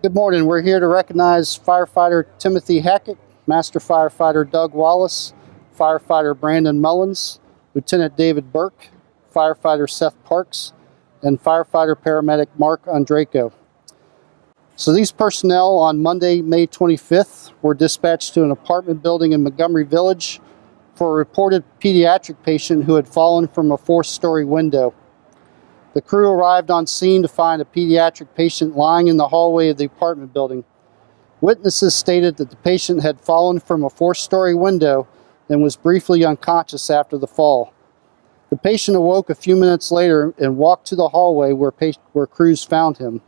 Good morning. We're here to recognize firefighter Timothy Hackett, Master Firefighter Doug Wallace, Firefighter Brandon Mullins, Lieutenant David Burke, Firefighter Seth Parks, and Firefighter Paramedic Mark Andraco. So these personnel on Monday, May 25th, were dispatched to an apartment building in Montgomery Village for a reported pediatric patient who had fallen from a fourth-story window. The crew arrived on scene to find a pediatric patient lying in the hallway of the apartment building. Witnesses stated that the patient had fallen from a fourth-story window and was briefly unconscious after the fall. The patient awoke a few minutes later and walked to the hallway where crews found him.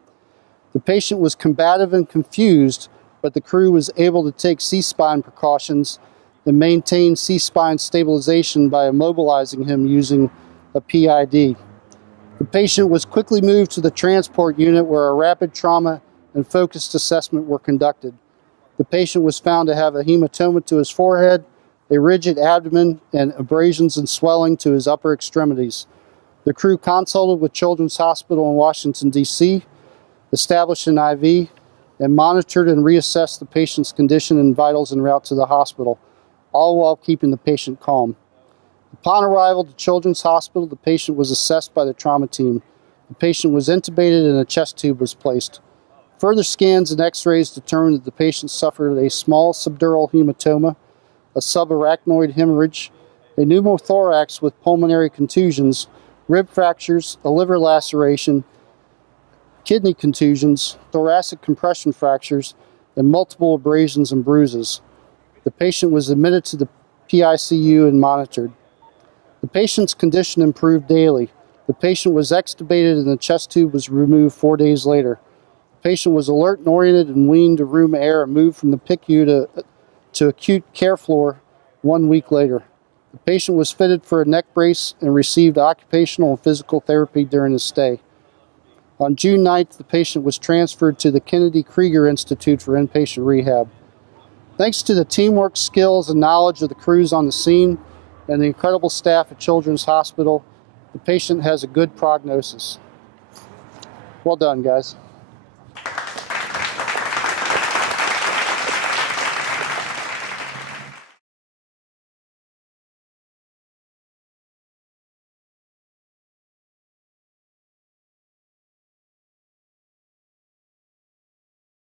The patient was combative and confused, but the crew was able to take C-spine precautions and maintain C-spine stabilization by immobilizing him using a PID. The patient was quickly moved to the transport unit where a rapid trauma and focused assessment were conducted. The patient was found to have a hematoma to his forehead, a rigid abdomen, and abrasions and swelling to his upper extremities. The crew consulted with Children's Hospital in Washington, D.C., established an IV, and monitored and reassessed the patient's condition and vitals en route to the hospital, all while keeping the patient calm. Upon arrival to Children's Hospital, the patient was assessed by the trauma team. The patient was intubated and a chest tube was placed. Further scans and x-rays determined that the patient suffered a small subdural hematoma, a subarachnoid hemorrhage, a pneumothorax with pulmonary contusions, rib fractures, a liver laceration, kidney contusions, thoracic compression fractures, and multiple abrasions and bruises. The patient was admitted to the PICU and monitored. The patient's condition improved daily. The patient was extubated and the chest tube was removed 4 days later. The patient was alert and oriented and weaned to room air and moved from the PICU to acute care floor 1 week later. The patient was fitted for a neck brace and received occupational and physical therapy during his stay. On June 9th, the patient was transferred to the Kennedy Krieger Institute for inpatient rehab. Thanks to the teamwork, skills, and knowledge of the crews on the scene and the incredible staff at Children's Hospital, the patient has a good prognosis. Well done, guys.